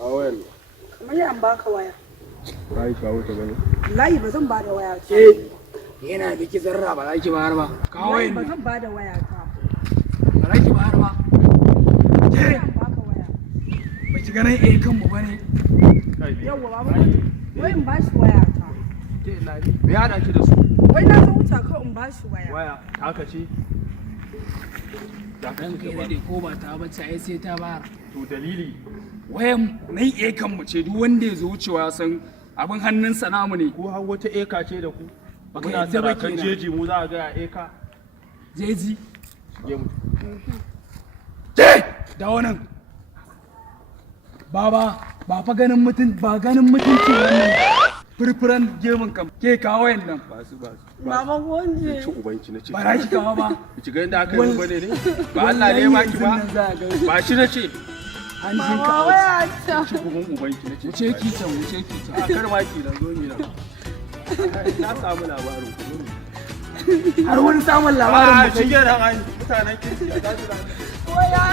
A wayan. Kamar ya an baka waya. Kai kawo ta gani. Wallahi ba zan bada waya ta. Yana da ki zarra ba za ki bayar ba. Kawo Wallahi yin ba zan bada waya ta. ba za ki bayar ba. Kamar ya an baka waya. Ba ki ganin kanmu ba ne. Yawwa baba. Wai in bashi waya ta. Me ya dace da su? Wai na zo wuce kawai in bashi waya. Waya haka ce. Da Dan kai dade ko ba ta bace ai sai ta bayar. to dalili Wayan nan kanmu ce duk wanda ya zo wucewa ya san abin hannunsa namu ne. ko har wata eka ce da ku? Baka Muna yadda ba sarakan kenan. jeji mu za a ga eka. Jeji. Shige mu. Ke da wannan. Baba ba fa ganin mutunci wannan furfuran gemun kam ke kawo wayan nan. Ba su. Baba gonje. Ci ubanki na ce. Ba za ki kawo ba. Ki ga inda aka yi bane ne? Ba Allah ne ya baki ba. Ba shi na ce. Hanjin ka Baba a waya ta. Ci uban ubanki na ce. wuce ki can wuce ki can. A kar ma ki da zo mi na. Na samu labarin ku. Har wani samun labarin A mu kai. shige nan ai mutanen kirki a tashi da Waya